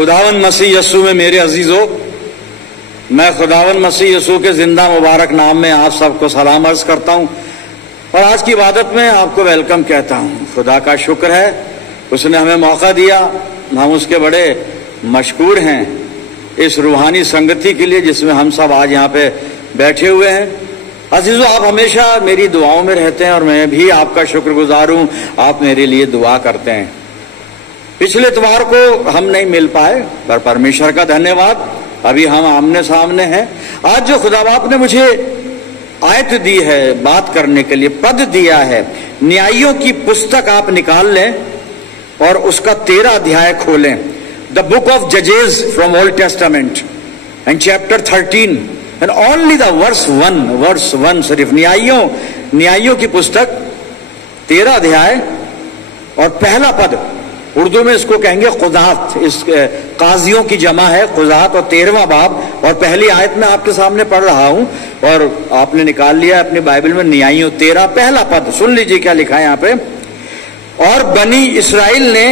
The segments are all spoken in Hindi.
खुदावन मसीह यस्सू में मेरे अजीजों, मैं खुदावन मसीह यस्सू के जिंदा मुबारक नाम में आप सबको सलाम अर्ज करता हूं और आज की इबादत में आपको वेलकम कहता हूं। खुदा का शुक्र है, उसने हमें मौका दिया, हम उसके बड़े मशकूर हैं इस रूहानी संगति के लिए जिसमें हम सब आज यहाँ पे बैठे हुए हैं। अजीजों, आप हमेशा मेरी दुआओं में रहते हैं और मैं भी आपका शुक्रगुजार हूं, आप मेरे लिए दुआ करते हैं। पिछले इतवार को हम नहीं मिल पाए, पर परमेश्वर का धन्यवाद, अभी हम आमने सामने हैं। आज जो खुदा बाप ने मुझे आयत दी है बात करने के लिए, पद दिया है, न्यायियों की पुस्तक आप निकाल लें और उसका 13 अध्याय खोलें। द बुक ऑफ जजेस from Old Testament and chapter 13 and only the verse 1 सिर्फ न्यायियों की पुस्तक 13 अध्याय और पहला पद, उर्दू में इसको कहेंगे खुजात, इस काजियों की जमा है खुजात, और 13वां बाब और पहली आयत में आपके सामने पढ़ रहा हूं और आपने निकाल लिया अपनी बाइबल में न्यायियों 13 पहला पद। सुन लीजिए क्या लिखा है यहां पे। और बनी इसराइल ने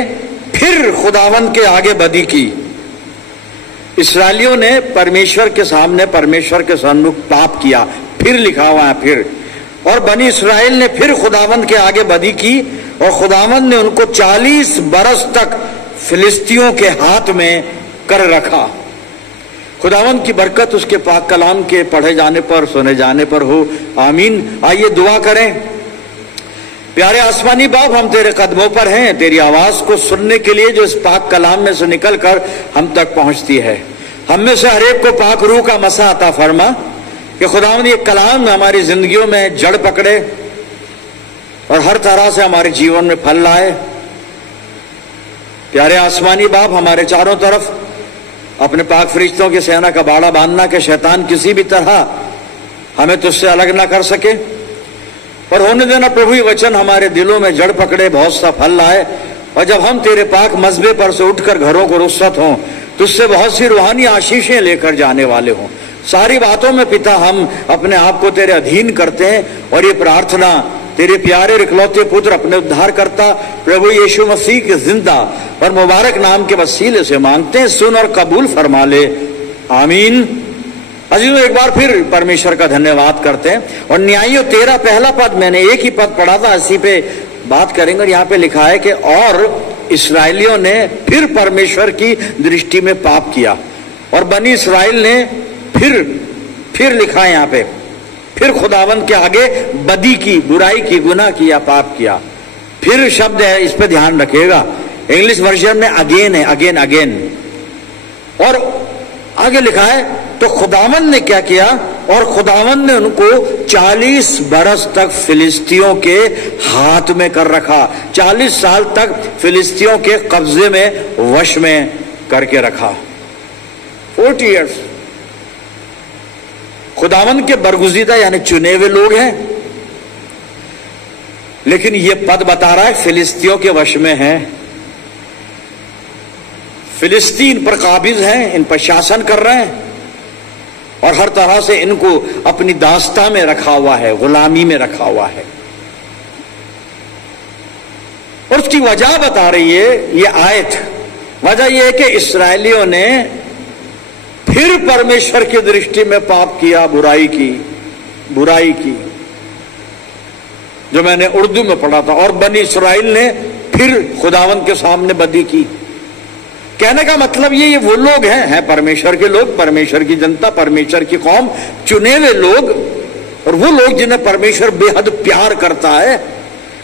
फिर खुदावन के आगे बदी की। इसराइलियों ने परमेश्वर के सामने, परमेश्वर के सन्मुख पाप किया, फिर लिखा हुआ है फिर। और बनी इसराइल ने फिर खुदावन के आगे बदी की और खुदावन ने उनको 40 बरस तक फिलिस्तियों के हाथ में कर रखा। खुदावन की बरकत उसके पाक कलाम के पढ़े जाने पर, सुने जाने पर हो, आमीन। आइए दुआ करें। प्यारे आसमानी बाप, हम तेरे कदमों पर हैं, तेरी आवाज को सुनने के लिए जो इस पाक कलाम में से निकलकर हम तक पहुंचती है। हम में से हर एक को पाक रूह का मसा अता फरमा कि खुदावन ये कलाम हमारी जिंदगियों में जड़ पकड़े और हर तरह से हमारे जीवन में फल लाए। प्यारे आसमानी बाप, हमारे चारों तरफ अपने पाक फरिश्तों की सेना का बाड़ा बांधना कि शैतान किसी भी तरह हमें तुझसे अलग ना कर सके, पर होने देना प्रभु ये वचन हमारे दिलों में जड़ पकड़े, बहुत सा फल लाए, और जब हम तेरे पाक मजबे पर से उठकर घरों को रुखसत हों, तुझसे बहुत सी रूहानी आशीषें लेकर जाने वाले हों। सारी बातों में पिता हम अपने आप को तेरे अधीन करते हैं और ये प्रार्थना तेरे प्यारे इकलौते पुत्र अपने उद्धार करता प्रभु यीशु मसीह के जिंदा और मुबारक नाम के वसीले से मांगते हैं, सुन और कबूल फरमा ले, आमीन। अजीजों, एक बार फिर परमेश्वर का धन्यवाद करते हैं और न्यायियों 13 पहला पद, मैंने एक ही पद पढ़ा था, इसी पे बात करेंगे। और यहाँ पे लिखा है कि और इसराइलियों ने फिर परमेश्वर की दृष्टि में पाप किया और बनी इसराइल ने फिर लिखा है यहाँ पे, फिर खुदावन के आगे बदी की, बुराई की, गुनाह किया, पाप किया। फिर शब्द है, इस पे ध्यान रखिएगा, इंग्लिश वर्जन में अगेन है, अगेन। और आगे लिखा है तो खुदावन ने क्या किया, और खुदावन ने उनको 40 बरस तक फिलिस्तियों के हाथ में कर रखा। 40 साल तक फिलिस्तियों के कब्जे में, वश में करके रखा। 40 ईयर्स। खुदावन के बरगुजीदा यानी चुने हुए लोग हैं, लेकिन ये पद बता रहा है फिलिस्तियों के वश में हैं। फिलिस्ती इन पर काबिज हैं, इन पर शासन कर रहे हैं और हर तरह से इनको अपनी दास्ता में रखा हुआ है, गुलामी में रखा हुआ है। और उसकी वजह बता रही है ये आयत। वजह यह है कि इस्राएलियों ने फिर परमेश्वर की दृष्टि में पाप किया, बुराई की, जो मैंने उर्दू में पढ़ा था। और बनी इस्राइल ने फिर खुदावन के सामने बदी की। कहने का मतलब ये वो लोग हैं परमेश्वर के लोग, परमेश्वर की जनता, परमेश्वर की कौम, चुने हुए लोग, और वो लोग जिन्हें परमेश्वर बेहद प्यार करता है,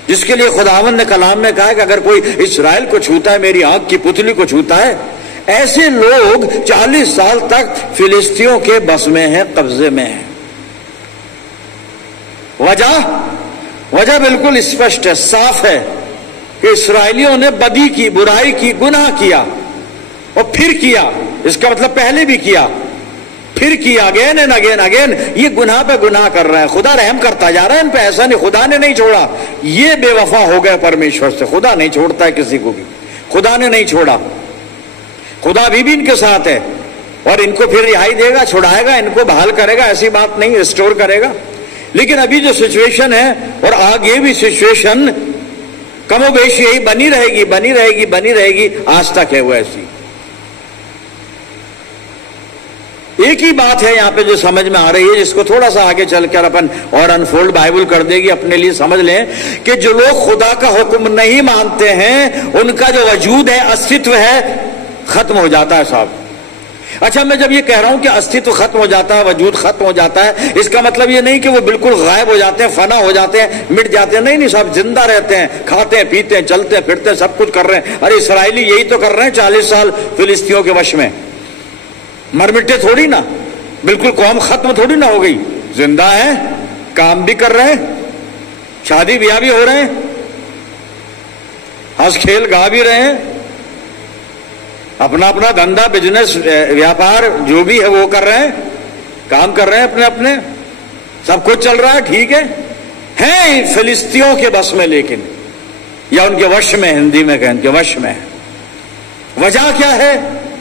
जिसके लिए खुदावन ने कलाम में कहा कि अगर कोई इस्राएल को छूता है, मेरी आंख की पुतली को छूता है। ऐसे लोग 40 साल तक फिलिस्तियों के बस में हैं, कब्जे में हैं। वजह बिल्कुल स्पष्ट है, साफ है कि इस्राएलियों ने बदी की, बुराई की, गुनाह किया और फिर किया। इसका मतलब पहले भी किया, फिर किया, अगेन एंड अगेन। ये गुनाह पे गुनाह कर रहा है। खुदा रहम करता जा रहा है इन पे, ऐसा नहीं, खुदा ने नहीं छोड़ा। ये बेवफा हो गए परमेश्वर से। खुदा नहीं छोड़ता है किसी को भी, खुदा ने नहीं छोड़ा। खुदा अभी भी इनके साथ है और इनको फिर रिहाई देगा, छुड़ाएगा, इनको बहाल करेगा, ऐसी बात नहीं, रिस्टोर करेगा। लेकिन अभी जो सिचुएशन है और आगे भी सिचुएशन कमोबेश यही बनी रहेगी, आज तक है वो ऐसी। एक ही बात है यहां पे जो समझ में आ रही है, जिसको थोड़ा सा आगे चलकर अपन और अनफोल्ड बाइबल कर देगी, अपने लिए समझ लें कि जो लोग खुदा का हुक्म नहीं मानते हैं उनका जो वजूद है, अस्तित्व है, खत्म हो जाता है साहब। अच्छा, मैं जब ये कह रहा हूं कि अस्तित्व खत्म हो जाता है, वजूद खत्म हो जाता है, इसका मतलब ये नहीं कि वो बिल्कुल गायब हो जाते हैं, फना हो जाते हैं, मिट जाते हैं। नहीं साहब, जिंदा रहते हैं, खाते हैं, पीते हैं, चलते हैं, फिरते हैं, सब कुछ कर रहे हैं। अरे इस्राएली यही तो कर रहे हैं 40 साल फिलिस्तियों के वश में, मर मिटे थोड़ी ना, बिल्कुल कौम खत्म थोड़ी ना हो गई, जिंदा है, काम भी कर रहे हैं, शादी ब्याह भी हो रहे हैं, हंस खेल गा भी रहे हैं, अपना अपना धंधा, बिजनेस, व्यापार जो भी है वो कर रहे हैं, काम कर रहे हैं अपने अपने, सब कुछ चल रहा है, ठीक है फिलिस्तियों के बस में, लेकिन या उनके वश में, हिंदी में कहें उनके वश में। वजह क्या है?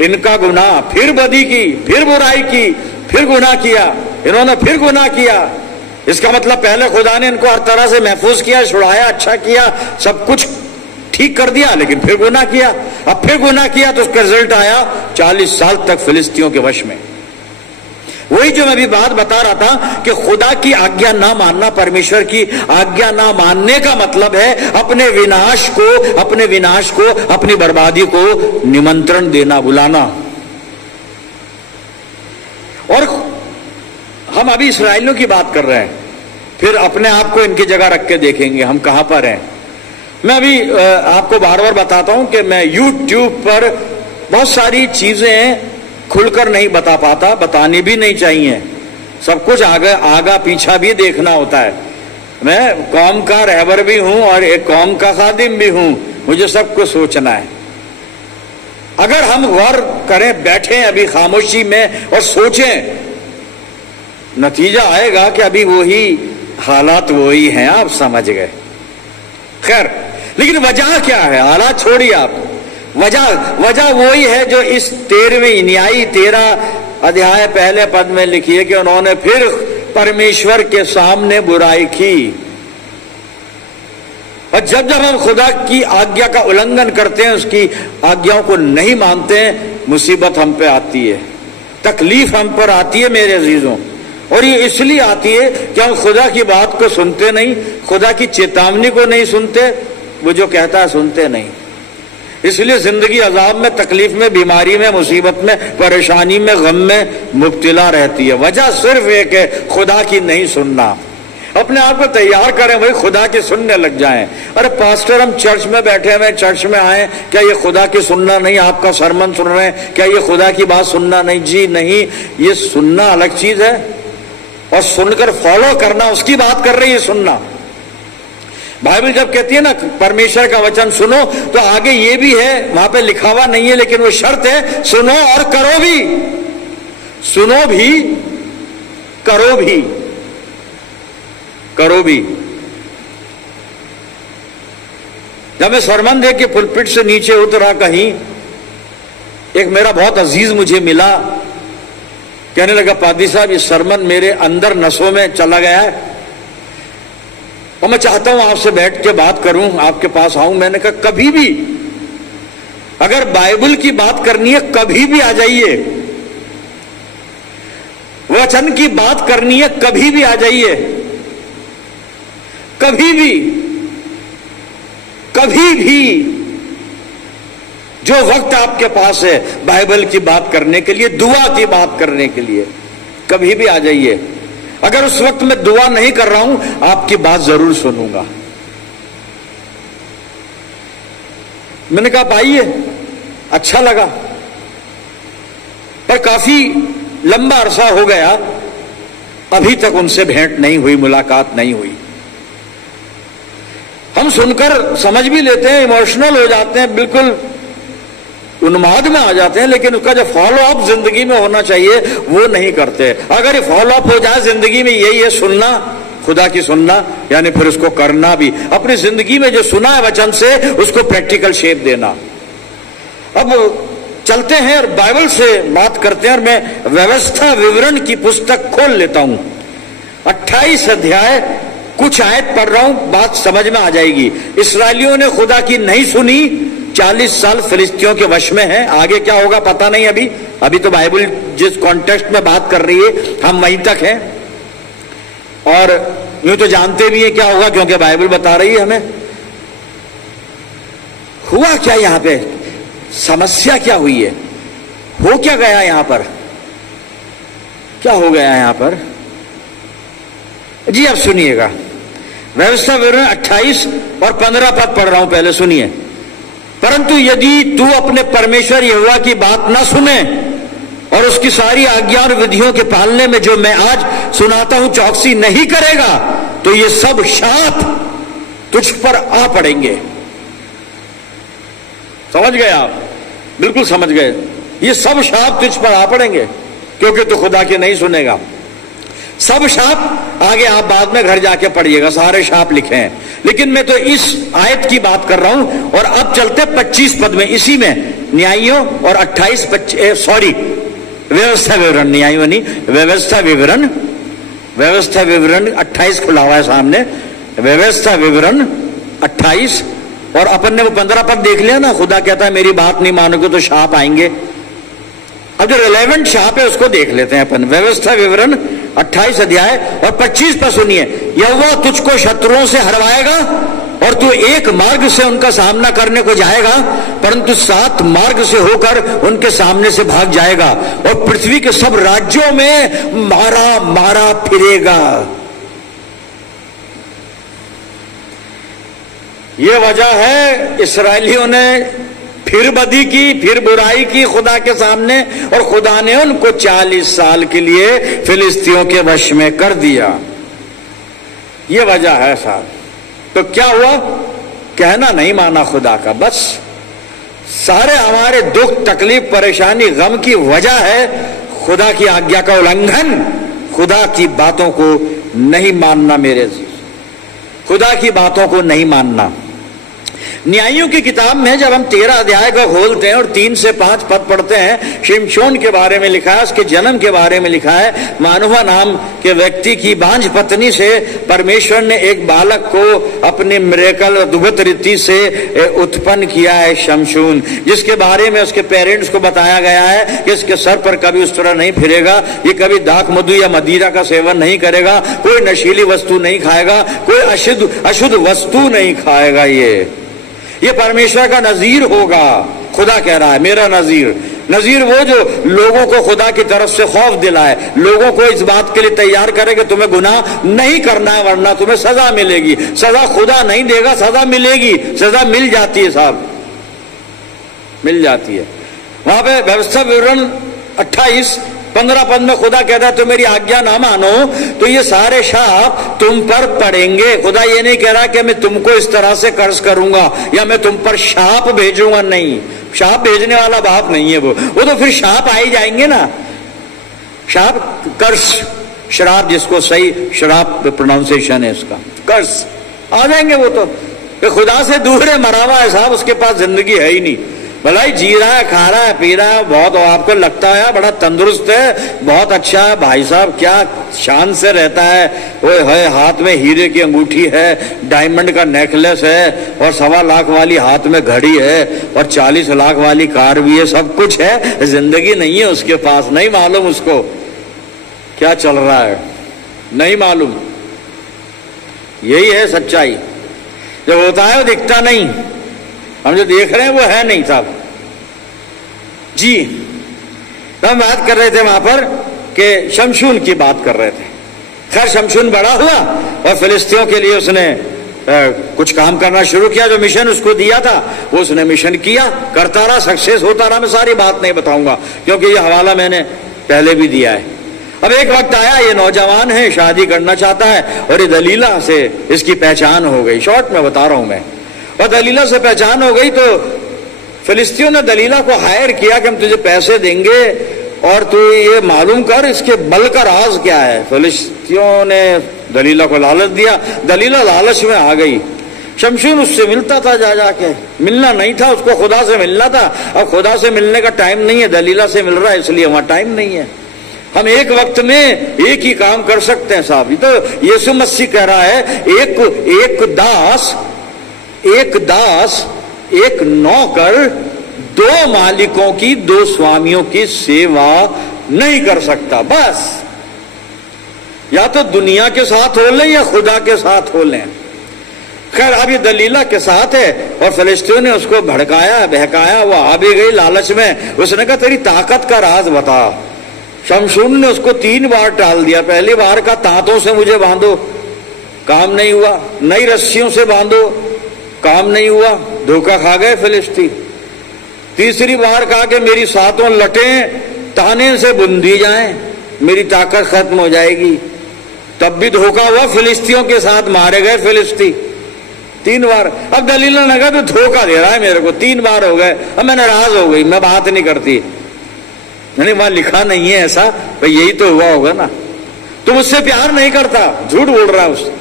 इनका गुनाह, फिर बदी की, फिर बुराई की, फिर गुनाह किया, इन्होंने फिर गुनाह किया। इसका मतलब पहले खुदा ने इनको हर तरह से महफूज किया, छुड़ाया, अच्छा किया, सब कुछ ठीक कर दिया, लेकिन फिर गुनाह किया। अब फिर गुनाह किया तो उसका रिजल्ट आया 40 साल तक फिलिस्तियों के वश में। वही जो मैं अभी बात बता रहा था कि खुदा की आज्ञा ना मानना, परमेश्वर की आज्ञा ना मानने का मतलब है अपने विनाश को, अपनी बर्बादी को निमंत्रण देना, बुलाना। और हम अभी इस्राएलियों की बात कर रहे हैं, फिर अपने आप को इनकी जगह रख के देखेंगे हम कहां पर हैं। मैं अभी आपको बार बार बताता हूं कि मैं YouTube पर बहुत सारी चीजें खुलकर नहीं बता पाता, बतानी भी नहीं चाहिए, सब कुछ आगा पीछा भी देखना होता है। मैं कौम का रहबर भी हूं और एक कौम का खादिम भी हूं, मुझे सब कुछ सोचना है। अगर हम गौर करें, बैठे अभी खामोशी में और सोचें, नतीजा आएगा कि अभी वही हालात वही हैं, आप समझ गए। खैर, लेकिन वजह क्या है? हालात छोड़िए आप, वजह वही है जो इस 13वें न्यायी 13 अध्याय पहले पद में लिखी है कि उन्होंने फिर परमेश्वर के सामने बुराई की। और जब जब हम खुदा की आज्ञा का उल्लंघन करते हैं, उसकी आज्ञाओं को नहीं मानते हैं, मुसीबत हम पे आती है, तकलीफ हम पर आती है मेरे अजीजों। और ये इसलिए आती है कि हम खुदा की बात को सुनते नहीं, खुदा की चेतावनी को नहीं सुनते, वो जो कहता है सुनते नहीं। इसलिए जिंदगी अजाब में, तकलीफ में, बीमारी में, मुसीबत में, परेशानी में, गम में मुब्तिला रहती है। वजह सिर्फ एक है, खुदा की नहीं सुनना। अपने आप को तैयार करें भाई, खुदा की सुनने लग जाएं। अरे पास्टर, हम चर्च में बैठे हुए, चर्च में आए, क्या ये खुदा की सुनना नहीं? आपका सरमन सुन रहे हैं, क्या ये खुदा की बात सुनना नहीं? जी नहीं, ये सुनना अलग चीज है और सुनकर फॉलो करना, उसकी बात कर रही है सुनना। बाइबल जब कहती है ना परमेश्वर का वचन सुनो, तो आगे ये भी है, वहां पे लिखा हुआ नहीं है लेकिन वो शर्त है, सुनो और करो भी, सुनो भी, करो भी, करो भी। जब मैं सरमन दे के पुलपिट से नीचे उतरा, कहीं एक मेरा बहुत अजीज मुझे मिला, कहने लगा पादी साहब ये सरमन मेरे अंदर नसों में चला गया है और मैं चाहता हूं आपसे बैठ के बात करूं, आपके पास आऊं। मैंने कहा कभी भी अगर बाइबल की बात करनी है, कभी भी आ जाइए, वचन की बात करनी है, कभी भी आ जाइए, कभी भी, कभी भी जो वक्त आपके पास है बाइबल की बात करने के लिए, दुआ की बात करने के लिए, कभी भी आ जाइए। अगर उस वक्त मैं दुआ नहीं कर रहा हूं, आपकी बात जरूर सुनूंगा। मैंने कहा आइए, अच्छा लगा, पर काफी लंबा अरसा हो गया, अभी तक उनसे भेंट नहीं हुई, मुलाकात नहीं हुई। हम सुनकर समझ भी लेते हैं, इमोशनल हो जाते हैं, बिल्कुल उन्माद में आ जाते हैं, लेकिन उसका जो फॉलो अप जिंदगी में होना चाहिए वो नहीं करते। अगर ये फॉलो अप हो जाए जिंदगी में, यही है सुनना, खुदा की सुनना, यानी फिर उसको करना भी, अपनी जिंदगी में जो सुना है वचन से उसको प्रैक्टिकल शेप देना। अब चलते हैं और बाइबल से बात करते हैं, और मैं व्यवस्था विवरण की पुस्तक खोल लेता हूं, 28 अध्याय, कुछ आयत पढ़ रहा हूं, बात समझ में आ जाएगी। इस्राएलियों ने खुदा की नहीं सुनी, 40 साल फिलिस्तियों के वश में है। आगे क्या होगा पता नहीं। अभी तो बाइबल जिस कॉन्टेक्स्ट में बात कर रही है हम वहीं तक हैं, और यूं तो जानते भी है क्या होगा क्योंकि बाइबल बता रही है हमें। हुआ क्या यहां पे, समस्या क्या हुई है, हो क्या गया यहां पर, क्या हो गया यहां पर जी? अब सुनिएगा, व्यवस्था विवरण 28 और 15 पद पढ़ रहा हूं, पहले सुनिए। परंतु यदि तू अपने परमेश्वर यहोवा की बात ना सुने और उसकी सारी आज्ञा और विधियों के पालने में जो मैं आज सुनाता हूं चौकसी नहीं करेगा, तो ये सब शाप तुझ पर आ पड़ेंगे। समझ गए आप? बिल्कुल समझ गए। ये सब शाप तुझ पर आ पड़ेंगे क्योंकि तू खुदा के नहीं सुनेगा। सब शाप आगे आप बाद में घर जाके पढ़िएगा, सारे शाप लिखे हैं, लेकिन मैं तो इस आयत की बात कर रहा हूं। और अब चलते 25 पद में, इसी में न्यायियों और 28 व्यवस्था विवरण, न्यायियों नहीं, व्यवस्था विवरण 28 खुला हुआ है सामने, व्यवस्था विवरण 28। और अपन ने वो 15 पद देख लिया ना, खुदा कहता है मेरी बात नहीं मानोगे तो शाप आएंगे। अब जो रिलेवेंट शाप है उसको देख लेते हैं अपन। व्यवस्था विवरण 28 अध्याय और 25 पर सुनिए। यहोवा तुझको शत्रुओं से हरवाएगा और तू एक मार्ग से उनका सामना करने को जाएगा, परंतु 7 मार्ग से होकर उनके सामने से भाग जाएगा और पृथ्वी के सब राज्यों में मारा मारा फिरेगा। ये वजह है इस्राएलियों ने फिर बदी की, फिर बुराई की खुदा के सामने, और खुदा ने उनको 40 साल के लिए फिलिस्तियों के वश में कर दिया। ये वजह है साहब। तो क्या हुआ, कहना नहीं माना खुदा का, बस सारे हमारे दुख तकलीफ परेशानी गम की वजह है खुदा की आज्ञा का उल्लंघन, खुदा की बातों को नहीं मानना। मेरे खुदा की बातों को नहीं मानना। न्यायियों की किताब में जब हम 13 अध्याय को खोलते हैं और 3 से 5 पद पढ़ते हैं, शिमशोन के बारे में लिखा है, उसके जन्म के बारे में लिखा है। मानोहा नाम के व्यक्ति की बांझ पत्नी से परमेश्वर ने एक बालक को अपनी मिरेकल अद्भुत रीति से उत्पन्न किया है, शमशून, जिसके बारे में उसके पेरेंट्स को बताया गया है कि इसके सर पर कभी उस तरह नहीं फिरेगा, ये कभी दाख मधु या मदिरा का सेवन नहीं करेगा, कोई नशीली वस्तु नहीं खाएगा, कोई अशुद्ध वस्तु नहीं खाएगा। ये परमेश्वर का नजीर होगा। खुदा कह रहा है मेरा नजीर वो जो लोगों को खुदा की तरफ से खौफ दिलाए, लोगों को इस बात के लिए तैयार करे कि तुम्हें गुनाह नहीं करना है वरना तुम्हें सजा मिलेगी। सजा खुदा नहीं देगा, सजा मिलेगी, सजा मिल जाती है साहब, मिल जाती है। वहां पे व्यवस्था विवरण 28 15 पद में खुदा कहता है तो मेरी आज्ञा ना मानो तो ये सारे शाप तुम पर पड़ेंगे। खुदा ये नहीं कह रहा कि मैं तुमको इस तरह से कर्ज करूंगा या मैं तुम पर शाप भेजूंगा, नहीं, शाप भेजने वाला बाप नहीं है वो तो फिर शाप आ ही जाएंगे ना। शाप, कर्ज, शराब, जिसको सही शराब प्रोनाउंसिएशन है इसका, कर्ज आ जाएंगे। वो तो खुदा से दूर है, मरा हुआ है साहब, उसके पास जिंदगी है ही नहीं। भलाई जी रहा है, खा रहा है, पी रहा है, बहुत आपको लगता है बड़ा तंदुरुस्त है, बहुत अच्छा है भाई साहब, क्या शान से रहता है, वो है, हाथ में हीरे की अंगूठी है, डायमंड का नेकलेस है और 1.25 लाख वाली हाथ में घड़ी है और 40 लाख वाली कार भी है, सब कुछ है, जिंदगी नहीं है उसके पास। नहीं मालूम उसको क्या चल रहा है, नहीं मालूम। यही है सच्चाई। जब होता है वो दिखता नहीं, हम जो देख रहे हैं वो है नहीं साहब जी। तो हम बात कर रहे थे वहां पर कि शमशून की बात कर रहे थे। खैर शमशून बड़ा हुआ और फिलिस्तियों के लिए उसने कुछ काम करना शुरू किया, जो मिशन उसको दिया था वो उसने मिशन किया, करता रहा, सक्सेस होता रहा। मैं सारी बात नहीं बताऊंगा क्योंकि ये हवाला मैंने पहले भी दिया है। अब एक वक्त आया, ये नौजवान है, शादी करना चाहता है और ये दलीला से इसकी पहचान हो गई। शॉर्ट में बता रहा हूं मैं। और दलीला से पहचान हो गई तो फिलिस्तियों ने दलीला को हायर किया कि हम तुझे पैसे देंगे और तू ये मालूम कर इसके बल का राज क्या है। फिलिस्तियों ने दलीला को लालच दिया, दलीला लालच में आ गई। शमशून उससे मिलता था, जा जाके मिलना नहीं था उसको, खुदा से मिलना था। अब खुदा से मिलने का टाइम नहीं है, दलीला से मिल रहा है इसलिए वहां टाइम नहीं है। हम एक वक्त में एक ही काम कर सकते हैं साहब। तो यीशु मसीह कह रहा है एक दास एक नौकर दो मालिकों की, दो स्वामियों की सेवा नहीं कर सकता। बस या तो दुनिया के साथ हो लें या खुदा के साथ हो लें। खैर अब ये दलीला के साथ है और फिलिस्तीनियों ने उसको भड़काया बहकाया, वो आ भी गई लालच में। उसने कहा तेरी ताकत का राज बता। शमशून ने उसको 3 बार टाल दिया। पहली बार का तांतों से मुझे बांधो, काम नहीं हुआ। नई रस्सियों से बांधो, काम नहीं हुआ, धोखा खा गए फिलिस्ती। तीसरी बार कहा कि मेरी 7 लटें ताने से बुंदी जाएं, मेरी ताकत खत्म हो जाएगी। तब भी धोखा हुआ, फिलिस्तियों के साथ मारे गए फिलिस्ती 3 बार। अब दलीला ने कहा तो धोखा दे रहा है मेरे को, 3 बार हो गए। अब मैं नाराज हो गई, मैं बात नहीं करती। नहीं, वहां लिखा नहीं है ऐसा, भाई यही तो हुआ होगा ना। तुम उससे प्यार नहीं करता, झूठ बोल रहा है उससे।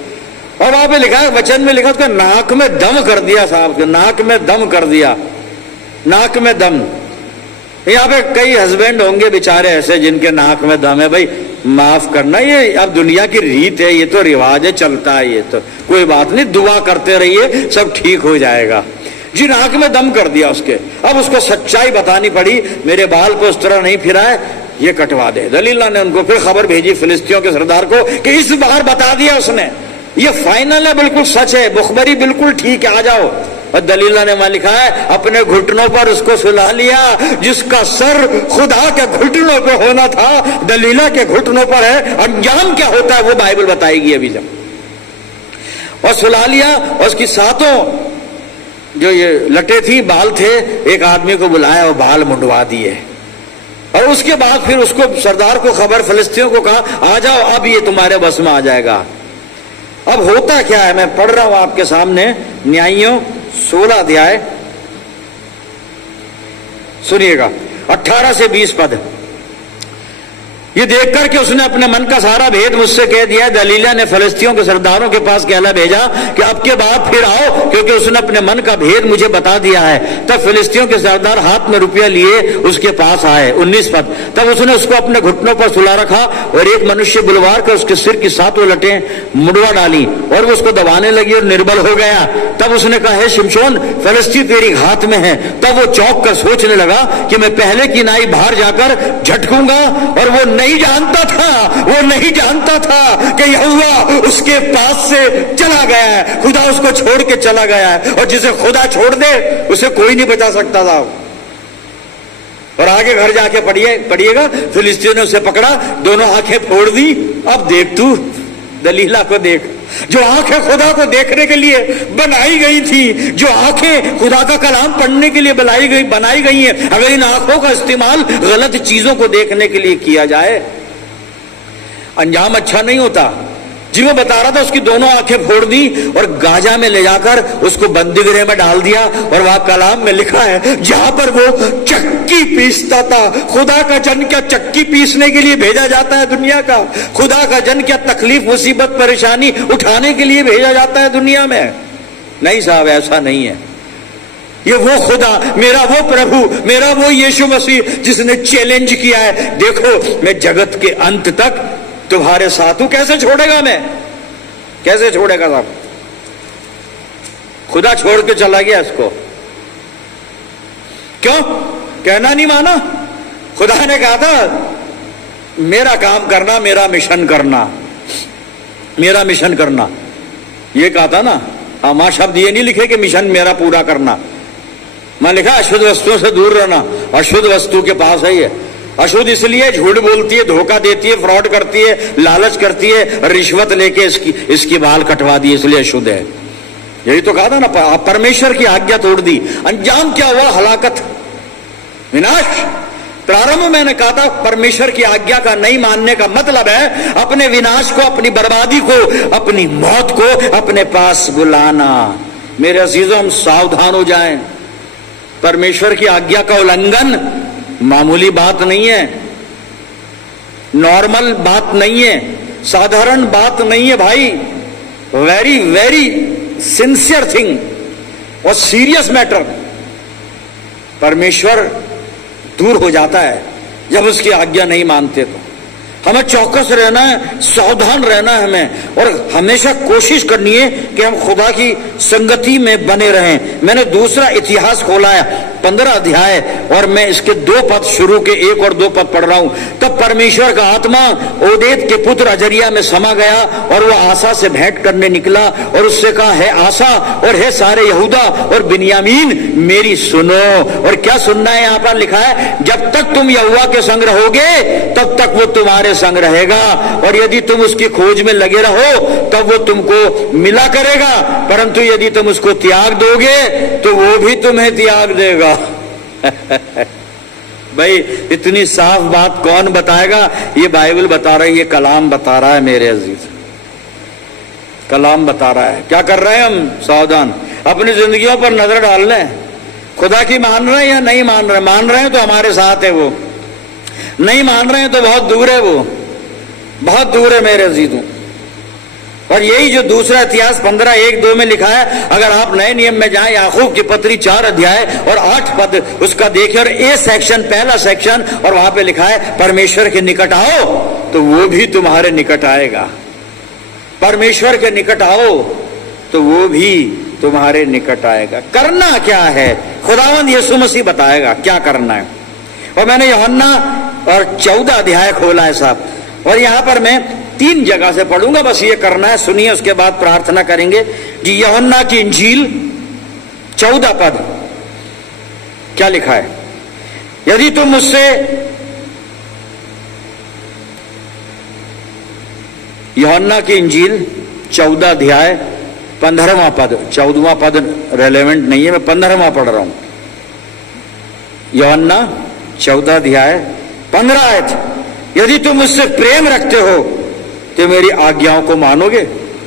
और वहां पे लिखा है, वचन में लिखा, उसका नाक में दम कर दिया साहब के, नाक में दम कर दिया, नाक में दम। यहाँ पे कई हस्बैंड होंगे बेचारे ऐसे जिनके नाक में दम है। भाई माफ करना, ये अब दुनिया की रीत है, ये तो रिवाज है, चलता है, ये तो कोई बात नहीं, दुआ करते रहिए सब ठीक हो जाएगा। जी नाक में दम कर दिया उसके। अब उसको सच्चाई बतानी पड़ी, मेरे बाल को उस तरह नहीं फिरा है, ये कटवा दे। दलीला ने उनको फिर खबर भेजी फिलिस्तियों के सरदार को कि इस बार बता दिया उसने, ये फाइनल है, बिल्कुल सच है, मुखबरी बिल्कुल ठीक है, आ जाओ। और दलीला ने वहां लिखा है, अपने घुटनों पर उसको सुला लिया, जिसका सर खुदा के घुटनों पर होना था दलीला के घुटनों पर है। अंजाम क्या होता है वो बाइबल बताएगी अभी जब। और सुला लिया, और उसकी 7 जो ये लटे थी, बाल थे, एक आदमी को बुलाया और बाल मुंडवा दिए। और उसके बाद फिर उसको सरदार को खबर, फिलिस्तियों को कहा आ जाओ, अब ये तुम्हारे बस में आ जाएगा। अब होता क्या है, मैं पढ़ रहा हूं आपके सामने, न्यायियों 16 अध्याय, सुनिएगा 18 से 20 पद। ये देख करके उसने अपने मन का सारा भेद मुझसे कह दिया। दलीला ने फिलिस्तियों के सरदारों के पास कहला भेजा कि अब के बाद फिर आओ, क्योंकि उसने अपने मन का भेद मुझे बता दिया है। तब फिलिस्तियों के सरदार हाथ में रुपया लिए उसके पास आए। 19 पद। तब उसने उसको अपने घुटनों पर सुला रखा और एक मनुष्य बुलवार कर उसके सिर की 7 लटें मुड़वा डाली और वो उसको दबाने लगी और निर्बल हो गया। तब उसने कहा, हे शिमशोन, फिलिस्ती तेरी हाथ में है। तब वो चौंक कर सोचने लगा कि मैं पहले की नाई बाहर जाकर झटकूंगा। और वो नहीं जानता था कि यहोवा उसके पास से चला गया है, खुदा उसको छोड़ के चला गया है। और जिसे खुदा छोड़ दे उसे कोई नहीं बचा सकता था। और आगे घर जाके पढ़िएगा, फिलिस्तीनियों ने उसे पकड़ा, दोनों आंखें फोड़ दी। अब देख तू दलीला को देख, जो आंखें खुदा को देखने के लिए बनाई गई थी, जो आंखें खुदा का कलाम पढ़ने के लिए बनाई गई हैं, अगर इन आंखों का इस्तेमाल गलत चीजों को देखने के लिए किया जाए, अंजाम अच्छा नहीं होता। जी मैं बता रहा था, उसकी दोनों आंखें फोड़ दी और गाजा में ले जाकर उसको बंदीगृह में डाल दिया। और वहां कलाम में लिखा है, जहां पर वो चक्की पीसता था। खुदा का जन क्या चक्की पीसने के लिए भेजा जाता है दुनिया का? खुदा का जन क्या तकलीफ मुसीबत परेशानी उठाने के लिए भेजा जाता है दुनिया में? नहीं साहब, ऐसा नहीं है। ये वो खुदा, मेरा वो प्रभु, मेरा वो यीशु मसीह जिसने चैलेंज किया है, देखो मैं जगत के अंत तक तुम्हारे साथ हूं। कैसे छोड़ेगा? मैं कैसे छोड़ेगा साहब? खुदा छोड़ के चला गया इसको। क्यों? कहना नहीं माना। खुदा ने कहा था मेरा काम करना, मेरा मिशन करना, मेरा मिशन करना, ये कहा था ना। मां शब्द ये नहीं लिखे कि मिशन मेरा पूरा करना। मैं लिखा अशुद्ध वस्तुओं से दूर रहना। अशुद्ध वस्तु के पास है ये। अशुद्ध इसलिए झूठ बोलती है, धोखा देती है, फ्रॉड करती है, लालच करती है, रिश्वत लेके इसकी बाल कटवा दी, इसलिए अशुद्ध है। यही तो कहा था ना, परमेश्वर की आज्ञा तोड़ दी। अंजाम क्या हुआ? हलाकत, विनाश। प्रारंभ में मैंने कहा था परमेश्वर की आज्ञा का नहीं मानने का मतलब है अपने विनाश को, अपनी बर्बादी को, अपनी मौत को अपने पास बुलाना। मेरे अजीजों, हम सावधान हो जाएं। परमेश्वर की आज्ञा का उल्लंघन मामूली बात नहीं है, नॉर्मल बात नहीं है, साधारण बात नहीं है भाई। वेरी वेरी सिंसियर थिंग और सीरियस मैटर। परमेश्वर दूर हो जाता है जब उसकी आज्ञा नहीं मानते तो। हमें चौकस रहना है, सावधान रहना है हमें, और हमेशा कोशिश करनी है कि हम खुदा की संगति में बने रहें। मैंने दूसरा इतिहास खोला है 15 अध्याय, और मैं इसके 2 पद शुरू के 1 और 2 पद पढ़ रहा हूं। तब परमेश्वर का आत्मा ओदेद के पुत्र अजरिया में समा गया, और वो आसा से भेंट करने निकला और उससे कहा, है आसा और है सारे यहूदा और बिन्यामीन, मेरी सुनो। और क्या सुनना है यहाँ पर लिखा है, जब तक तुम यहोवा के संग रहोगे तब तक वो तुम्हारे संग रहेगा, और यदि तुम उसकी खोज में लगे रहो तब वो तुमको मिला करेगा, परंतु यदि तुम उसको त्याग दोगे तो वो भी तुम्हें त्याग देगा। भाई इतनी साफ बात कौन बताएगा? ये बाइबल बता रही है, कलाम बता रहा है मेरे अजीज, कलाम बता रहा है। क्या कर रहे हैं हम? सावधान, अपनी जिंदगियों पर नजर डाल लें। खुदा की मान रहे हैं या नहीं मान रहे? मान रहे हैं तो हमारे साथ है वो, नहीं मान रहे हैं तो बहुत दूर है, वो बहुत दूर है मेरे अजीजों। और यही जो दूसरा इतिहास 15:1-2 में लिखा है, अगर आप नए नियम में जाएं, याकूब की पत्री 4 अध्याय और 8 पद उसका देखिए, और ए सेक्शन, पहला सेक्शन, और वहां पे लिखा है, परमेश्वर के निकट आओ तो वो भी तुम्हारे निकट आएगा। परमेश्वर के निकट आओ तो वो भी तुम्हारे निकट आएगा। करना क्या है? खुदावंद यीशु मसीह बताएगा क्या करना है। और मैंने यूहन्ना और 14 अध्याय खोला है साहब, और यहां पर मैं 3 जगह से पढ़ूंगा, बस ये करना है, सुनिए, उसके बाद प्रार्थना करेंगे जी। यूहन्ना की इंजील 14 पद क्या लिखा है, यदि तुम मुझसे, यूहन्ना की इंजील 14 अध्याय 15वां पद, 14वां पद रेलेवेंट नहीं है, मैं 15वां पढ़ रहा हूं। यूहन्ना 14 अध्याय 15 आयत, यदि तुम मुझसे प्रेम रखते हो तो मेरी आज्ञाओं को मानोगे।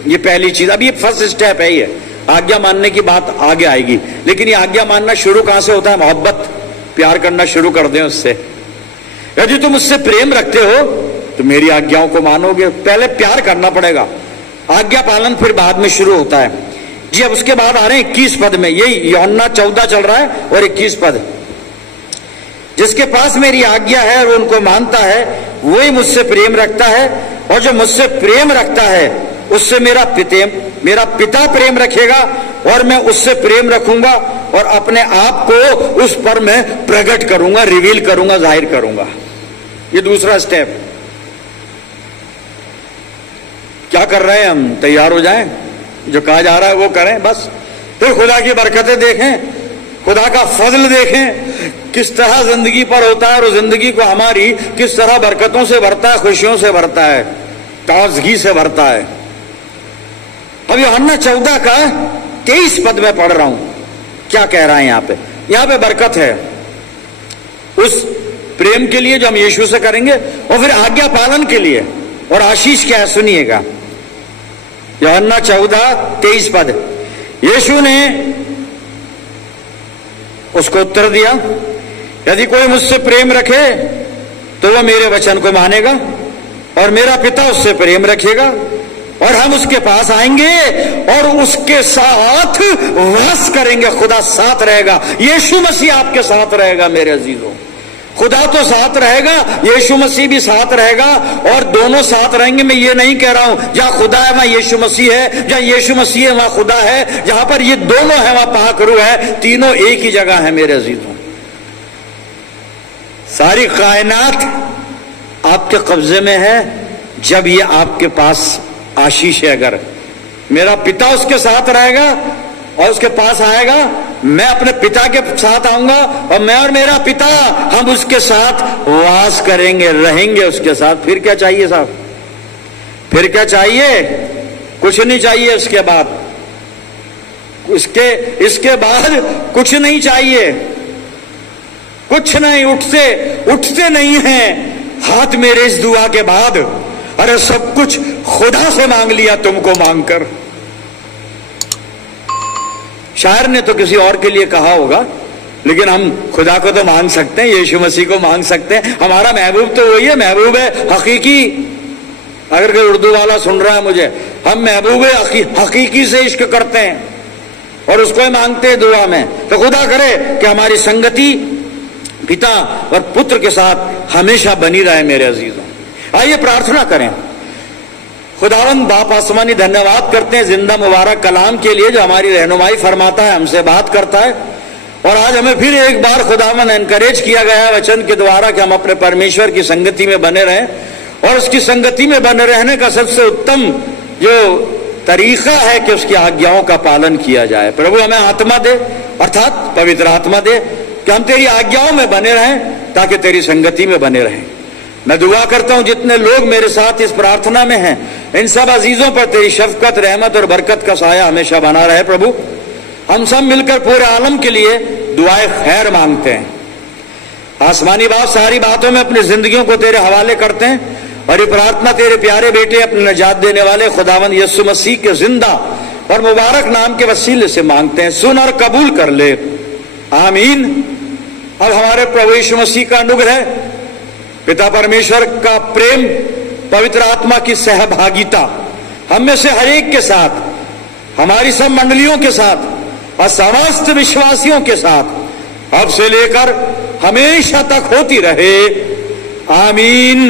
ये पहली चीज, अब ये फर्स्ट स्टेप है, ये आज्ञा मानने की बात आगे आएगी, लेकिन ये आज्ञा मानना शुरू कहां से होता है? मोहब्बत, प्यार करना शुरू कर दें उससे। यदि तुम मुझसे प्रेम रखते हो तो मेरी आज्ञाओं को मानोगे। पहले प्यार करना पड़ेगा, आज्ञा पालन फिर बाद में शुरू होता है जी। अब उसके बाद आ रहे हैं 21 पद में, यही यूहन्ना 14 चल रहा है और 21 पद, जिसके पास मेरी आज्ञा है और उनको मानता है वही मुझसे प्रेम रखता है, और जो मुझसे प्रेम रखता है उससे मेरा पिता प्रेम रखेगा, और मैं उससे प्रेम रखूंगा और अपने आप को उस पर मैं प्रकट करूंगा, रिवील करूंगा, जाहिर करूंगा। ये दूसरा स्टेप। क्या कर रहे हैं हम? तैयार हो जाएं, जो कहा जा रहा है वो करें बस। फिर खुदा की बरकतें देखें, खुदा का फजल देखें किस तरह जिंदगी पर होता है, और जिंदगी को हमारी किस तरह बरकतों से भरता है, खुशियों से भरता है, ताजगी से भरता है। अब यूहन्ना 14 का 23 पद में पढ़ रहा हूं, क्या कह रहा है यहाँ पे? यहाँ पे बरकत है उस प्रेम के लिए जो हम यीशु से करेंगे, और फिर आज्ञा पालन के लिए, और आशीष क्या है सुनिएगा। यूहन्ना 14:23 पद, यीशु ने उसको उत्तर दिया, यदि कोई मुझसे प्रेम रखे तो वह मेरे वचन को मानेगा, और मेरा पिता उससे प्रेम रखेगा, और हम उसके पास आएंगे और उसके साथ वास करेंगे। खुदा साथ रहेगा, यीशु मसीह आपके साथ रहेगा मेरे अजीजों। खुदा तो साथ रहेगा, यीशु मसीह भी साथ रहेगा, और दोनों साथ रहेंगे। मैं ये नहीं कह रहा हूं जहां खुदा है वहां यीशु मसीह है, जहां यीशु मसीह है वहां खुदा है। जहां पर ये दोनों है वहां पाक रूह है, तीनों एक ही जगह है मेरे अजीजों। सारी कायनात आपके कब्जे में है जब ये आपके पास आशीष है। अगर मेरा पिता उसके साथ रहेगा और उसके पास आएगा, मैं अपने पिता के साथ आऊंगा, और मैं और मेरा पिता हम उसके साथ वास करेंगे, रहेंगे उसके साथ। फिर क्या चाहिए साहब? फिर क्या चाहिए? कुछ नहीं चाहिए। इसके बाद इसके बाद कुछ नहीं चाहिए, कुछ नहीं। उठते नहीं हैं हाथ मेरे इस दुआ के बाद। अरे सब कुछ खुदा से मांग लिया तुमको मांगकर। शायर ने तो किसी और के लिए कहा होगा, लेकिन हम खुदा को तो मान सकते हैं, यीशु मसीह को मान सकते हैं। हमारा महबूब तो वही है, महबूब है हकीकी। अगर कोई उर्दू वाला सुन रहा है मुझे, हम महबूब हकीकी से इश्क करते हैं और उसको ही मांगते हैं दुआ में। तो खुदा करे कि हमारी संगति पिता और पुत्र के साथ हमेशा बनी रहे मेरे अजीजों। आइए प्रार्थना करें। खुदावंद बाप आसमानी, धन्यवाद करते हैं जिंदा मुबारक कलाम के लिए जो हमारी रहनुमाई फरमाता है, हमसे बात करता है। और आज हमें फिर एक बार खुदावंद एनकरेज किया गया है वचन के द्वारा कि हम अपने परमेश्वर की संगति में बने रहें, और उसकी संगति में बने रहने का सबसे उत्तम जो तरीका है कि उसकी आज्ञाओं का पालन किया जाए। प्रभु हमें आत्मा दे, अर्थात पवित्र आत्मा दे, कि हम तेरी आज्ञाओं में बने रहें ताकि तेरी संगति में बने रहें। मैं दुआ करता हूं जितने लोग मेरे साथ इस प्रार्थना में हैं, इन सब अजीजों पर तेरी शफकत, रहमत और बरकत का साया हमेशा बना रहे। प्रभु हम सब मिलकर पूरे आलम के लिए दुआए खैर मांगते हैं। आसमानी बाप, सारी बातों में अपनी जिंदगियों को तेरे हवाले करते हैं, और ये प्रार्थना तेरे प्यारे बेटे अपने निजात देने वाले खुदावंद यीशु मसीह के जिंदा और मुबारक नाम के वसीले से मांगते हैं। सुन और कबूल कर ले, आमीन। अब हमारे प्रभु यीशु मसीह का अनुग्रह, पिता परमेश्वर का प्रेम, पवित्र आत्मा की सहभागिता हम में से हर एक के साथ, हमारी सब मंडलियों के साथ और समस्त विश्वासियों के साथ अब से लेकर हमेशा तक होती रहे, आमीन।